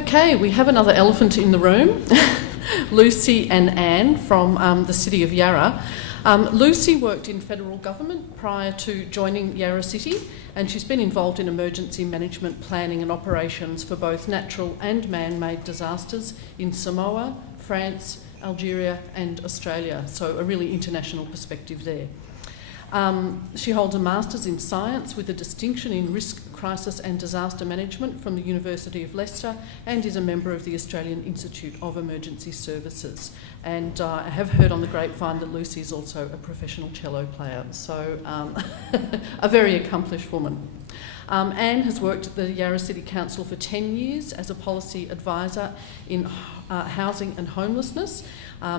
Okay, we have another elephant in the room, Lucy and Anne from the city of Yarra. Lucy worked in federal government prior to joining Yarra City, and she's been involved in emergency management planning and operations for both natural and man-made disasters in Samoa, France, Algeria and Australia, so a really international perspective there. She holds a Master's in Science with a distinction in Risk, Crisis and Disaster Management from the University of Leicester, and is a member of the Australian Institute of Emergency Services. And I have heard on the grapevine that Lucy is also a professional cello player, so a very accomplished woman. Anne has worked at the Yarra City Council for 10 years as a policy advisor in housing and homelessness,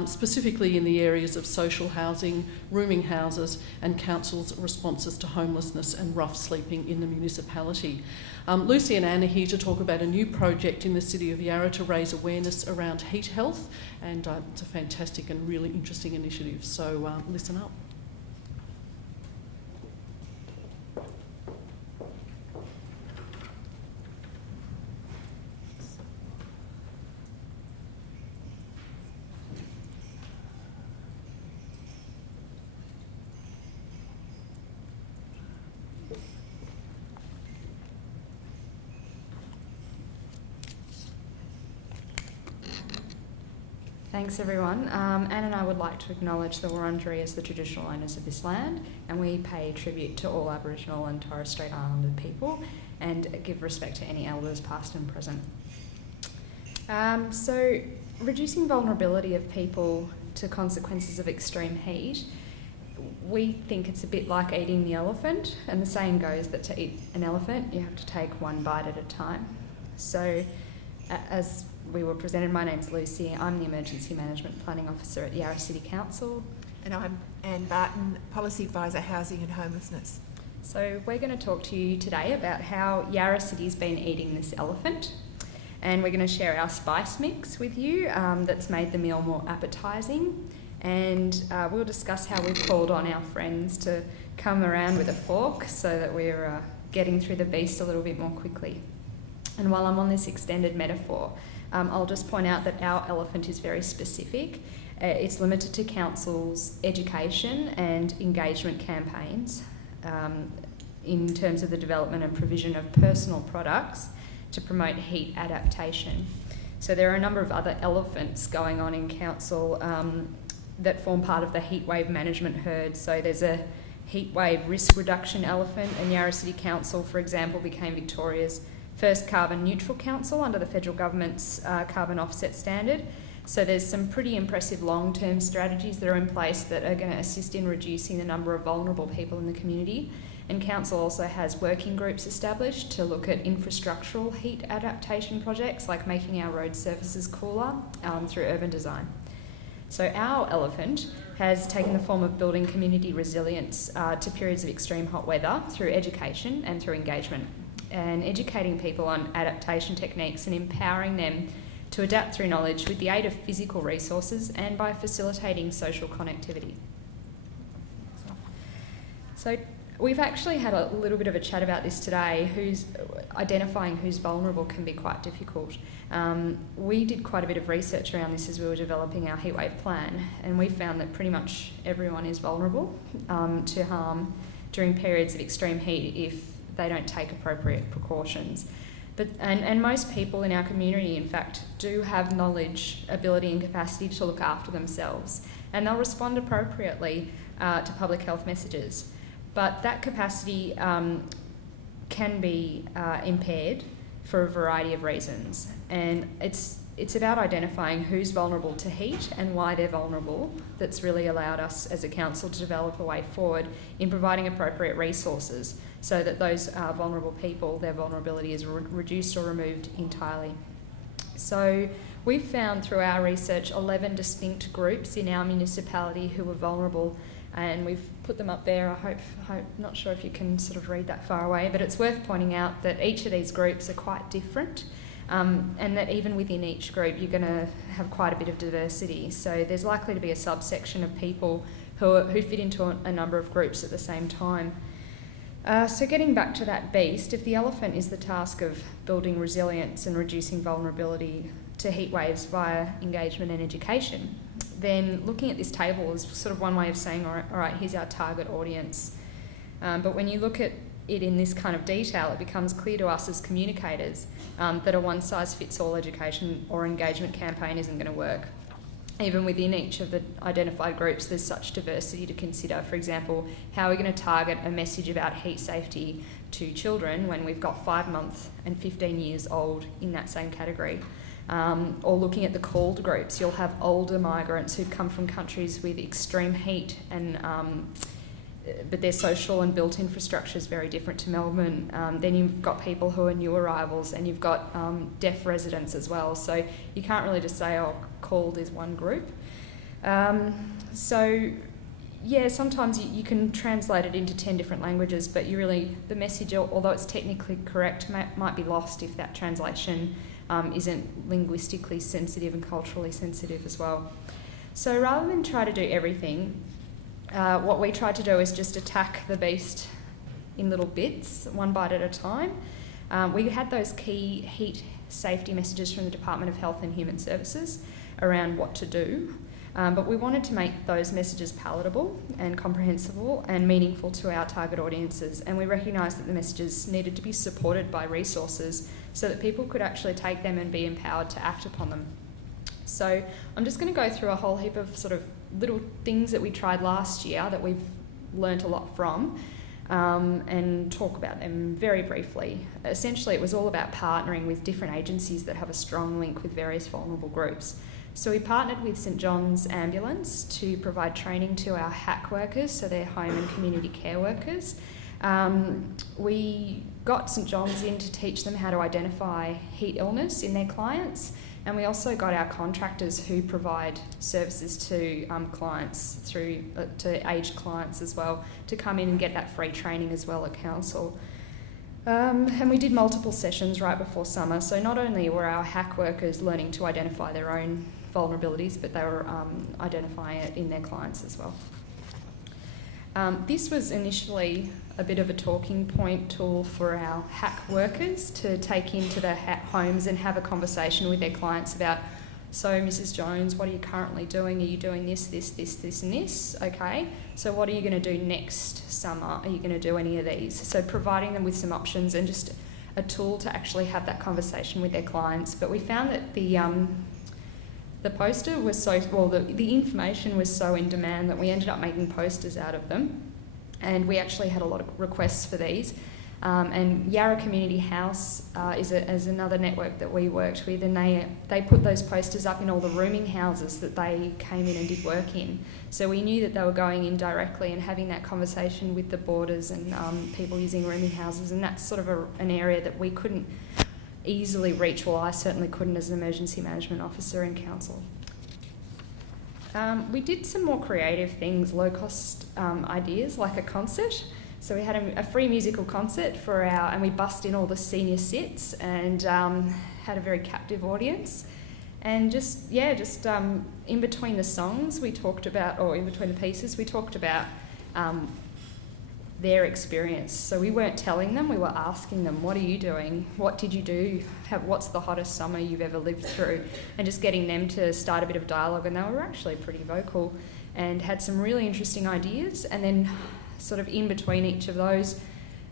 specifically in the areas of social housing, rooming houses and council's responses to homelessness and rough sleeping in the municipality. Lucy and Anne are here to talk about a new project in the city of Yarra to raise awareness around heat health, and it's a fantastic and really interesting initiative, so listen up. Thanks everyone. Anne and I would like to acknowledge the Wurundjeri as the traditional owners of this land, and we pay tribute to all Aboriginal and Torres Strait Islander people and give respect to any elders past and present. So reducing vulnerability of people to consequences of extreme heat, we think it's a bit like eating the elephant, and the saying goes that to eat an elephant you have to take one bite at a time. So as we were presented, my name's Lucy, I'm the Emergency Management Planning Officer at Yarra City Council. And I'm Anne Burton, Policy Advisor, Housing and Homelessness. So we're going to talk to you today about how Yarra City's been eating this elephant, and we're going to share our spice mix with you that's made the meal more appetising, and we'll discuss how we've called on our friends to come around with a fork so that we're getting through the beast a little bit more quickly. And while I'm on this extended metaphor, I'll just point out that our elephant is very specific. It's limited to council's education and engagement campaigns in terms of the development and provision of personal products to promote heat adaptation. So there are a number of other elephants going on in council that form part of the heatwave management herd. So there's a heatwave risk reduction elephant, and Yarra City Council, for example, became Victoria's first carbon neutral council under the federal government's carbon offset standard. So there's some pretty impressive long-term strategies that are in place that are going to assist in reducing the number of vulnerable people in the community. And council also has working groups established to look at infrastructural heat adaptation projects, like making our road surfaces cooler through urban design. So our elephant has taken the form of building community resilience to periods of extreme hot weather through education and through engagement, and educating people on adaptation techniques and empowering them to adapt through knowledge with the aid of physical resources and by facilitating social connectivity. So we've actually had a little bit of a chat about this today. Identifying who's vulnerable can be quite difficult. We did quite a bit of research around this as we were developing our heatwave plan, and we found that pretty much everyone is vulnerable to harm during periods of extreme heat if they don't take appropriate precautions. And most people in our community, in fact, do have knowledge, ability and capacity to look after themselves, and they'll respond appropriately to public health messages. But that capacity can be impaired for a variety of reasons, and it's about identifying who's vulnerable to heat and why they're vulnerable that's really allowed us as a council to develop a way forward in providing appropriate resources so that those vulnerable people, their vulnerability is reduced or removed entirely. So we've found through our research 11 distinct groups in our municipality who are vulnerable, and we've put them up there. I hope, not sure if you can sort of read that far away, but it's worth pointing out that each of these groups are quite different, and that even within each group you're going to have quite a bit of diversity. So there's likely to be a subsection of people who fit into a number of groups at the same time. So getting back to that beast, if the elephant is the task of building resilience and reducing vulnerability to heat waves via engagement and education, then looking at this table is sort of one way of saying, all right, here's our target audience. But when you look at it in this kind of detail, it becomes clear to us as communicators that a one-size-fits-all education or engagement campaign isn't going to work. Even within each of the identified groups, there's such diversity to consider. For example, how are we going to target a message about heat safety to children when we've got 5 months and 15 years old in that same category? Or looking at the called groups, you'll have older migrants who've come from countries with extreme heat and but their social and built infrastructure is very different to Melbourne. Then you've got people who are new arrivals, and you've got deaf residents as well. So you can't really just say, oh, called is one group. Sometimes you can translate it into 10 different languages, but the message, although it's technically correct, might be lost if that translation isn't linguistically sensitive and culturally sensitive as well. So rather than try to do everything, what we tried to do is just attack the beast in little bits, one bite at a time. We had those key heat safety messages from the Department of Health and Human Services around what to do, but we wanted to make those messages palatable and comprehensible and meaningful to our target audiences, and we recognised that the messages needed to be supported by resources so that people could actually take them and be empowered to act upon them. So I'm just going to go through a whole heap of sort of little things that we tried last year that we've learnt a lot from, and talk about them very briefly. Essentially, it was all about partnering with different agencies that have a strong link with various vulnerable groups. So we partnered with St John's Ambulance to provide training to our HAC workers, so they're home and community care workers. We got St John's in to teach them how to identify heat illness in their clients, and we also got our contractors who provide services to clients to aged clients as well to come in and get that free training as well at council. And we did multiple sessions right before summer, so not only were our HAC workers learning to identify their own vulnerabilities, but they were identifying it in their clients as well. This was initially a bit of a talking point tool for our HAC workers to take into their homes and have a conversation with their clients about, so Mrs Jones, what are you currently doing? Are you doing this, this, and this? Okay, so what are you going to do next summer? Are you going to do any of these? So providing them with some options and just a tool to actually have that conversation with their clients. But we found that the poster was the information was so in demand that we ended up making posters out of them. And we actually had a lot of requests for these. And Yarra Community House is another network that we worked with, and they put those posters up in all the rooming houses that they came in and did work in. So we knew that they were going in directly and having that conversation with the boarders and people using rooming houses, and that's sort of an area that we couldn't easily reach. Well, I certainly couldn't as an emergency management officer in council. We did some more creative things, low-cost ideas, like a concert. So we had a free musical concert and we bussed in all the senior sits and had a very captive audience. And just in between the songs we talked about, or in between the pieces, we talked about their experience. So we weren't telling them, we were asking them, what are you doing? What did you do? What's the hottest summer you've ever lived through? And just getting them to start a bit of dialogue, and they were actually pretty vocal and had some really interesting ideas. And then sort of in between each of those,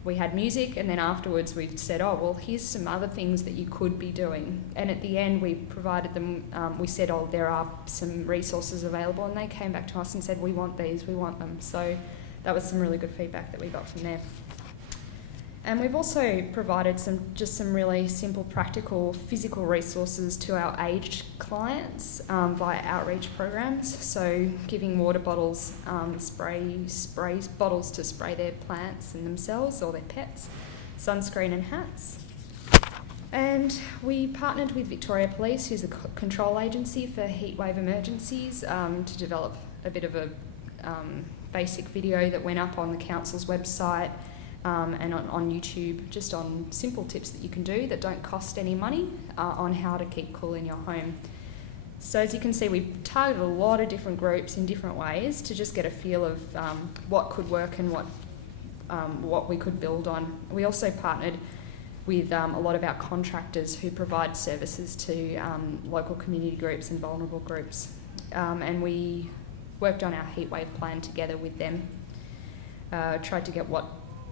we had music, and then afterwards we said, oh, well, here's some other things that you could be doing. And at the end we provided them, we said, oh, there are some resources available, and they came back to us and said, we want these, we want them. So that was some really good feedback that we got from there. And we've also provided some really simple, practical, physical resources to our aged clients via outreach programs. So giving water bottles, spray bottles to spray their plants and themselves or their pets, sunscreen and hats. And we partnered with Victoria Police, who's the control agency for heatwave emergencies, to develop a bit of a basic video that went up on the council's website and on YouTube, just on simple tips that you can do that don't cost any money on how to keep cool in your home. So as you can see, we targeted a lot of different groups in different ways to just get a feel of what could work and what we could build on. We also partnered with a lot of our contractors who provide services to local community groups and vulnerable groups. And we worked on our heatwave plan together with them, tried to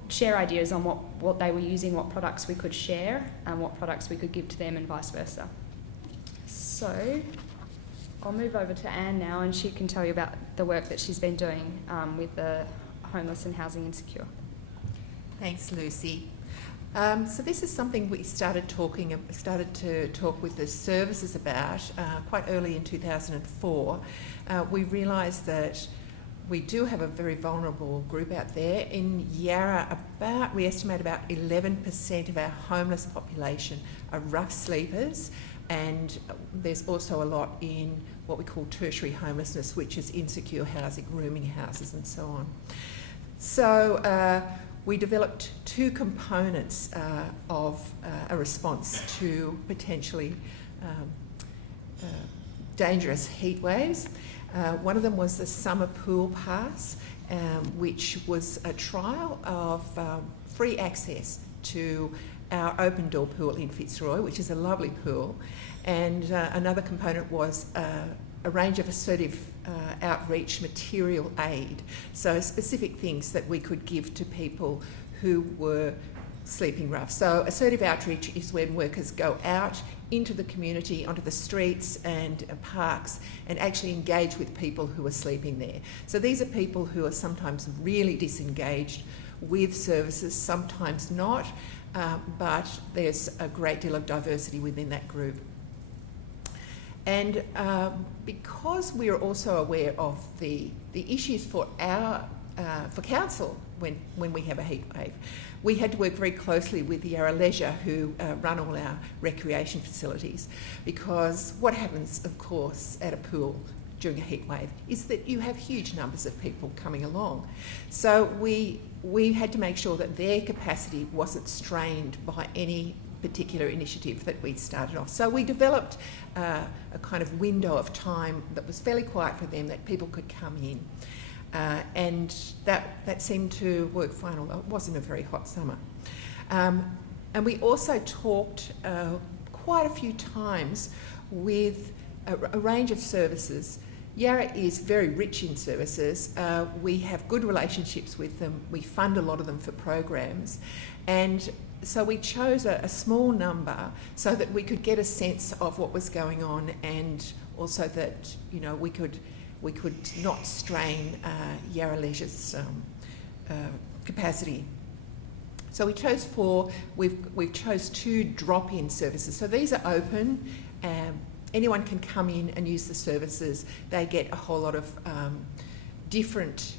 share ideas on what they were using, what products we could share, and what products we could give to them, and vice versa. So I'll move over to Anne now, and she can tell you about the work that she's been doing with the homeless and housing insecure. Thanks, Lucy. So this is something we started to talk with the services about quite early in 2004. We realised that we do have a very vulnerable group out there. In Yarra, we estimate about 11% of our homeless population are rough sleepers, and there's also a lot in what we call tertiary homelessness, which is insecure housing, rooming houses and so on. So we developed two components of a response to potentially dangerous heat waves. One of them was the summer pool pass, which was a trial of free access to our open door pool in Fitzroy, which is a lovely pool. And another component was a range of assertive outreach material aid, so specific things that we could give to people who were sleeping rough. So assertive outreach is when workers go out into the community, onto the streets and parks, and actually engage with people who are sleeping there. So these are people who are sometimes really disengaged with services, sometimes not, but there's a great deal of diversity within that group. And because we are also aware of the issues for council when we have a heat wave, we had to work very closely with the Yarra Leisure, who run all our recreation facilities, because what happens, of course, at a pool during a heat wave is that you have huge numbers of people coming along. So we had to make sure that their capacity wasn't strained by any particular initiative that we started off. So we developed a kind of window of time that was fairly quiet for them, that people could come in. And that seemed to work fine, although it wasn't a very hot summer. And we also talked quite a few times with a range of services. Yarra is very rich in services. We have good relationships with them. We fund a lot of them for programs. And so we chose a small number so that we could get a sense of what was going on, and also that, you know, we could not strain Yarra Leisure's capacity. So we chose four. We've chose two drop-in services. So these are open. Anyone can come in and use the services. They get a whole lot of different.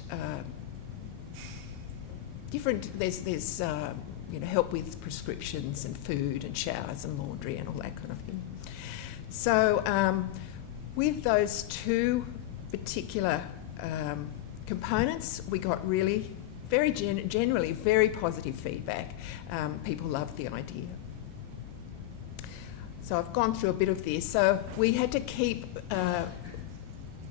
There's help with prescriptions and food and showers and laundry and all that kind of thing. So with those two particular components, we got really generally very positive feedback. People loved the idea. So I've gone through a bit of this. So we had to keep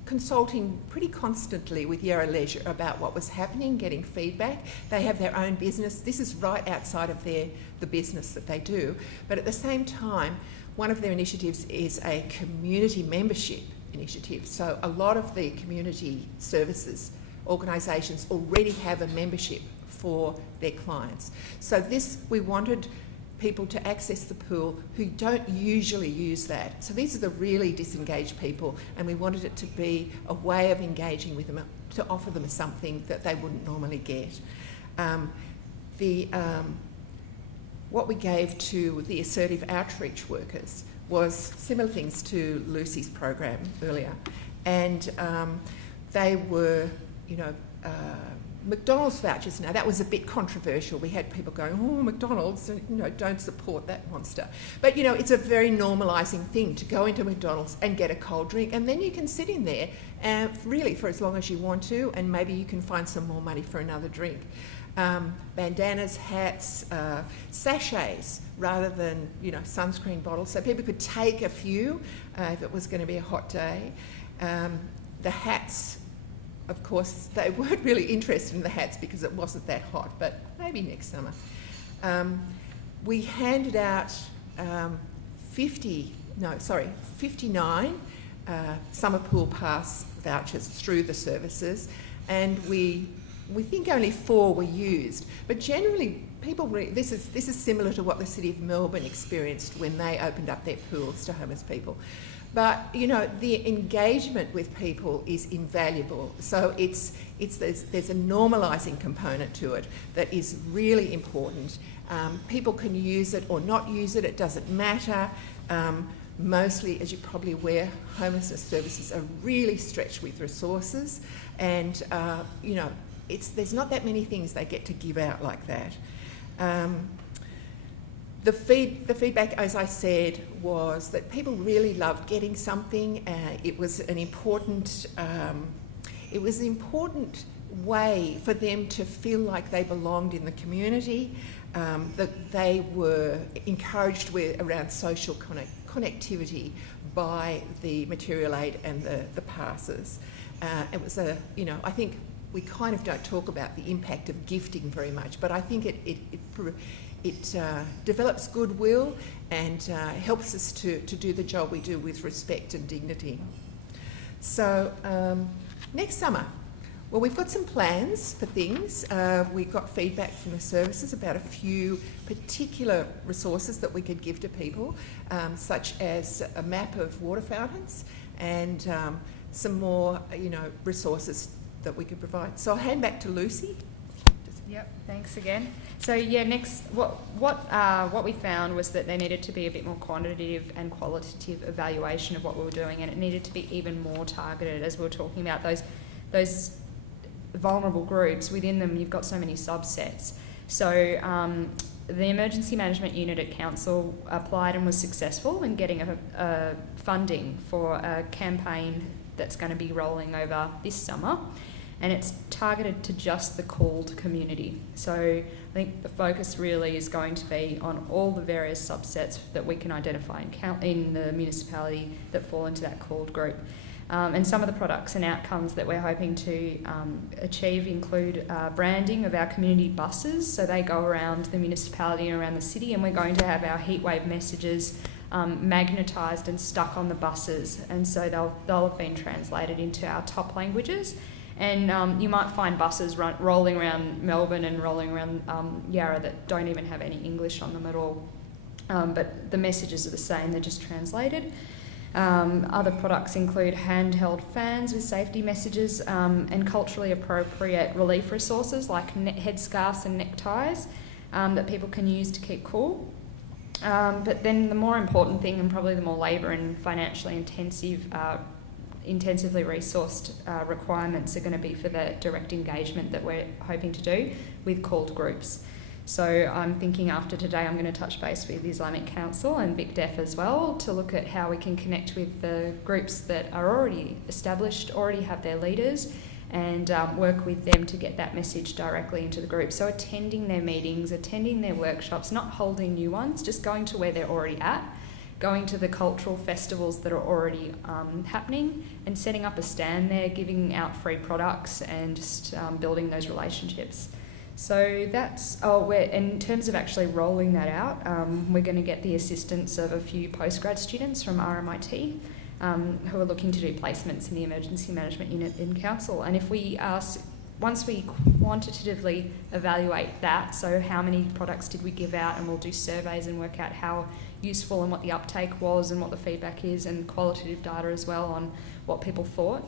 consulting pretty constantly with Yarra Leisure about what was happening, getting feedback. They have their own business. This is right outside of the business that they do. But at the same time, one of their initiatives is a community membership initiative. So a lot of the community services organisations already have a membership for their clients. So we wanted people to access the pool who don't usually use that. So these are the really disengaged people, and we wanted it to be a way of engaging with them, to offer them something that they wouldn't normally get. What we gave to the assertive outreach workers was similar things to Lucy's program earlier, and they were, McDonald's vouchers. Now that was a bit controversial. We had people going, "Oh, McDonald's, don't support that monster." But it's a very normalising thing to go into McDonald's and get a cold drink, and then you can sit in there really for as long as you want to, and maybe you can find some more money for another drink. Bandanas, hats, sachets rather than sunscreen bottles, so people could take a few if it was going to be a hot day. The hats of course, they weren't really interested in the hats because it wasn't that hot, but maybe next summer. We handed out 59 summer pool pass vouchers through the services, and we think only 4 were used. But generally, this is similar to what the City of Melbourne experienced when they opened up their pools to homeless people. But you know, the engagement with people is invaluable. So there's a normalising component to it that is really important. People can use it or not use it; it doesn't matter. Mostly, as you're probably aware, homelessness services are really stretched with resources, and you know, there's not that many things they get to give out like that. The feedback, as I said, was that people really loved getting something. It was an important way for them to feel like they belonged in the community, that they were encouraged around social connectivity by the material aid and the passes. It was I think we kind of don't talk about the impact of gifting very much, but I think it develops goodwill and helps us to do the job we do with respect and dignity. So next summer, well, we've got some plans for things. We got feedback from the services about a few particular resources that we could give to people, such as a map of water fountains and some more, resources that we could provide. So I'll hand back to Lucy. Yep, thanks again. So yeah, next, what we found was that there needed to be a bit more quantitative and qualitative evaluation of what we were doing, and it needed to be even more targeted, as we were talking about those vulnerable groups. Within them, you've got so many subsets. So the emergency management unit at council applied and was successful in getting a funding for a campaign that's going to be rolling over this summer, and it's targeted to just the called community. So I think the focus really is going to be on all the various subsets that we can identify in the municipality that fall into that called group. And some of the products and outcomes that we're hoping to achieve include branding of our community buses. So they go around the municipality and around the city, and we're going to have our heatwave messages magnetised and stuck on the buses, and so they'll have been translated into our top languages. And you might find buses rolling around Melbourne and rolling around Yarra that don't even have any English on them at all, but the messages are the same, they're just translated. Other products include handheld fans with safety messages and culturally appropriate relief resources like headscarves and neckties that people can use to keep cool. But then the more important thing, and probably the more labour and financially intensively resourced requirements, are going to be for the direct engagement that we're hoping to do with called groups. So I'm thinking after today I'm going to touch base with the Islamic Council and VicDef as well to look at how we can connect with the groups that are already established, already have their leaders, and work with them to get that message directly into the group. So attending their meetings, attending their workshops, not holding new ones, just going to where they're already at, going to the cultural festivals that are already happening and setting up a stand there, giving out free products and just building those relationships. So that's, in terms of actually rolling that out, we're going to get the assistance of a few postgrad students from RMIT who are looking to do placements in the emergency management unit in council. And if we once we quantitatively evaluate that, so how many products did we give out, and we'll do surveys and work out how useful and what the uptake was and what the feedback is, and qualitative data as well on what people thought.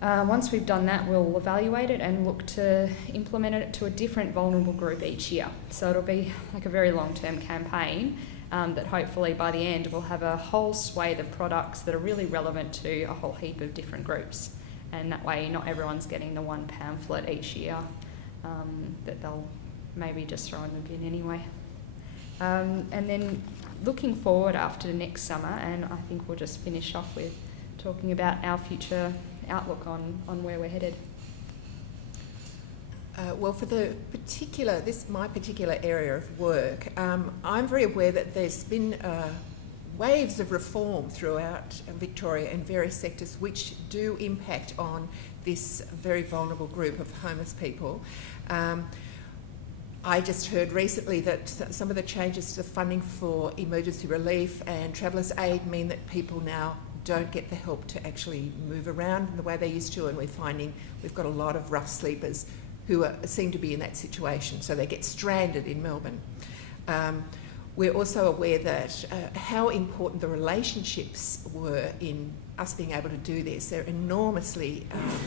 Once we've done that, we'll evaluate it and look to implement it to a different vulnerable group each year. So it'll be like a very long-term campaign that hopefully by the end we'll have a whole swathe of products that are really relevant to a whole heap of different groups. And that way not everyone's getting the one pamphlet each year that they'll maybe just throw in the bin anyway. And then looking forward after next summer, and I think we'll just finish off with talking about our future outlook on where we're headed. Well, for my particular area of work, I'm very aware that there's been waves of reform throughout Victoria in various sectors which do impact on this very vulnerable group of homeless people. I just heard recently that some of the changes to the funding for emergency relief and travellers' aid mean that people now don't get the help to actually move around in the way they used to, and we're finding we've got a lot of rough sleepers who seem to be in that situation, so they get stranded in Melbourne. We're also aware that how important the relationships were in us being able to do this. They're enormously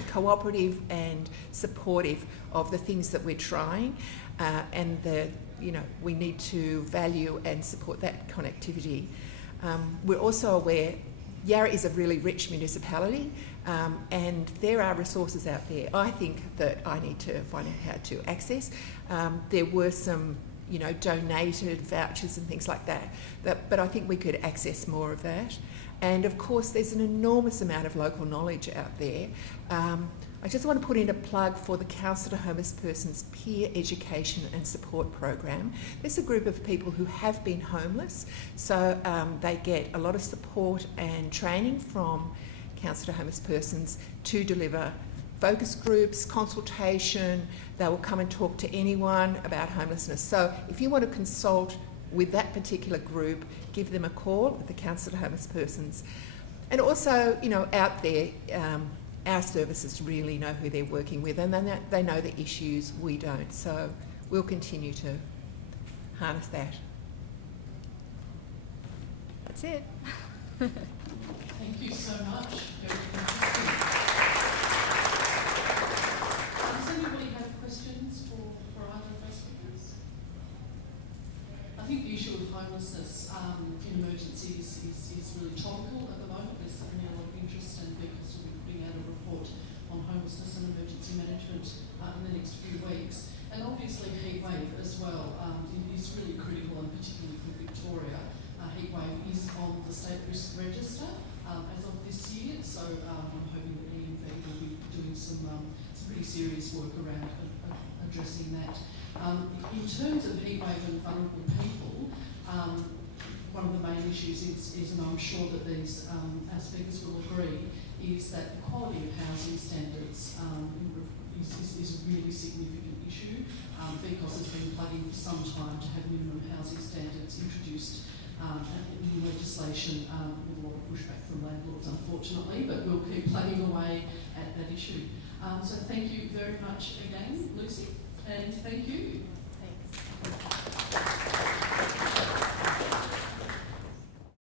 cooperative and supportive of the things that we're trying, and we need to value and support that connectivity. We're also aware Yarra is a really rich municipality, and there are resources out there I think that I need to find out how to access. There were some donated vouchers and things like that, but I think we could access more of that. And of course there's an enormous amount of local knowledge out there. I just want to put in a plug for the Council to Homeless Persons Peer Education and Support Program. There's a group of people who have been homeless, so they get a lot of support and training from Council to Homeless Persons to deliver focus groups, consultation. They will come and talk to anyone about homelessness. So if you want to consult with that particular group, give them a call at the Council to Homeless Persons. And also, out there, our services really know who they're working with, and they know the issues, we don't. So we'll continue to harness that. That's it. Thank you so much. Very interesting. Does anybody have questions for either of those speakers? I think the issue of homelessness in emergencies is really topical at the moment. There's certainly a lot of interest, and VCOSS will be putting out a report on homelessness and emergency management in the next few weeks. And obviously heat wave as well is really critical, and particularly for Victoria. Heat wave is on the state risk register as of this year, so I'm hoping that EMV will be doing some pretty serious work around addressing that. In terms of heat wave and vulnerable people, one of the main issues is, and I'm sure that these our speakers will agree, is that the quality of housing standards is a really significant issue. VCOSS has been plugging for some time to have minimum housing standards introduced in legislation, with a lot of pushback from landlords, unfortunately, but we'll keep plugging away at that issue. So thank you very much again, Lucy, and thank you. Thanks.